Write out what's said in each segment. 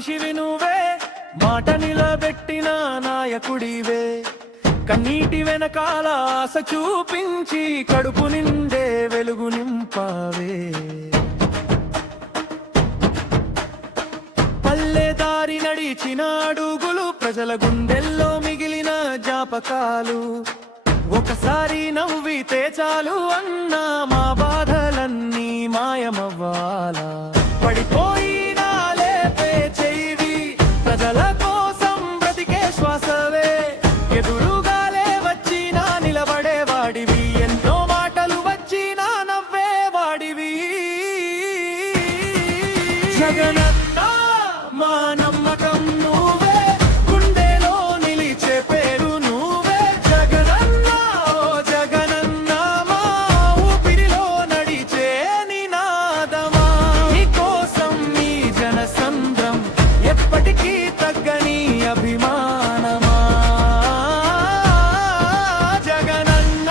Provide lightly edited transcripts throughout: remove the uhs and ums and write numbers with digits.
మనిషివి నువ్వే, మాట నిలబెట్టిన నాయకుడివే. కన్నీటి వెనకాల ఆశ చూపించి కడుపు నిండే వెలుగు నింపావే. పల్లె దారి నడిచిన అడుగులు, ప్రజల గుండెల్లో మిగిలిన జ్ఞాపకాలు. ఒకసారి నవ్వితే చాలు అన్నా మా బాధలన్నీ మాయమవ్వాలా. పడిపోయినా లేపే చెయ్యి, ప్రజల కోసం బ్రతికే శ్వాసవే. ఎదురుగాలే వచ్చినా నిలబడేవాడివి, ఎన్నో మాటలు వచ్చినా నవ్వేవాడివి. జగనన్న మా నమ్మకం నువ్వే, గుండెలో నిలిచే పేరు నువ్వే. జగనన్న ఓ జగనన్న, మా ఊపిరిలో నడిచే నినాదమా. నీ కోసం నీ జనసంద్రం, ఎప్పటికీ తగ్గని అభిమానమా. జగనన్న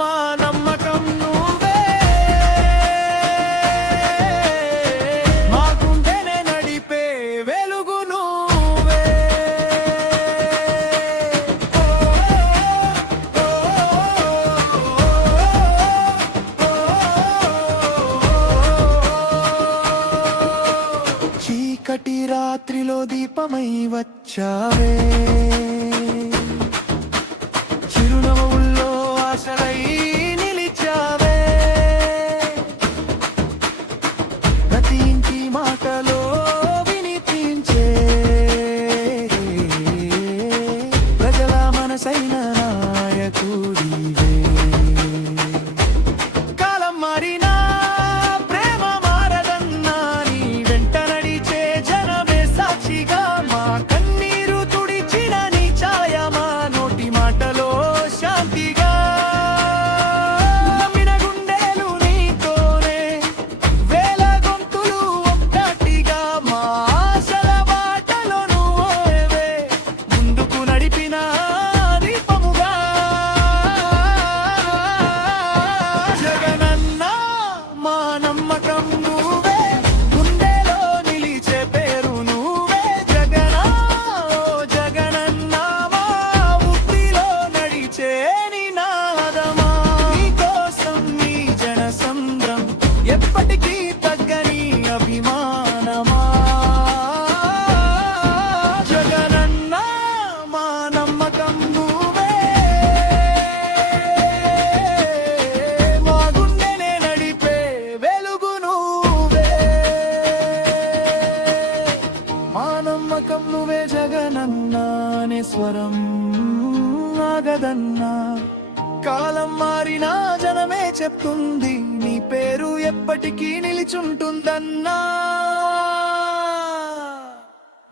మా నమ్మకం నువ్వే, మా గుండెనే నడిపే వెలుగు నువ్వే. చీకటి రాత్రిలో దీపమై వచ్చావే, చిరునవ్వుల్లో ఆశలై నిలిచావే. ప్రతి ఇంటి మాటలో వినిపించే ప్రజల మనసైన నాయకుడివే. కాలం మారినా ప్రేమ మారదన్నా, నీ వెంట నడిచే జనమే సాక్షిగా. మా కన్నీరు తుడిచిన నీ ఛాయ, మా నోటి మాటలో శాంతిగా. నమ్మిన గుండెలు నీతోనే, వేల గొంతులు ఒక్కటిగా. మా ఆశల బాటలో నువ్వేవే, ముందుకు నడిపిన దీపముగా. జగనన్న మా నమ్మకం నువ్వే, గుండెలో నిలిచే పేరు నువ్వే. జగనా ఓ జగనన్న, మా ఊపిరిలో నడిచే నినాదమా. నీ కోసం నీ జనసంద్రం, ఎప్పటికీ తగ్గని అభిమానమా. జగనన్న మా నమ్మకం నువ్వే, మా గుండెనే నడిపే వెలుగు నువ్వే. మా నమ్మకం నువ్వే జగనన్న, నే స్వరం ఆగదన్నా. కాలం మారినా జనమే చెప్తుంది, నీ పేరు ఎప్పటికీ నిలిచుంటుందన్నా.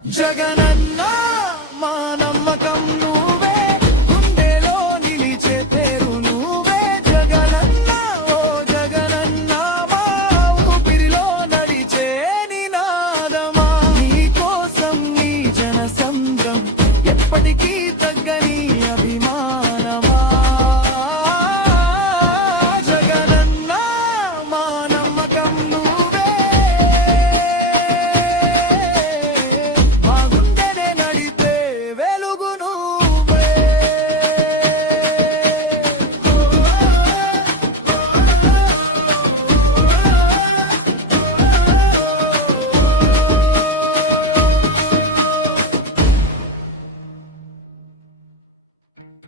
జగనన్న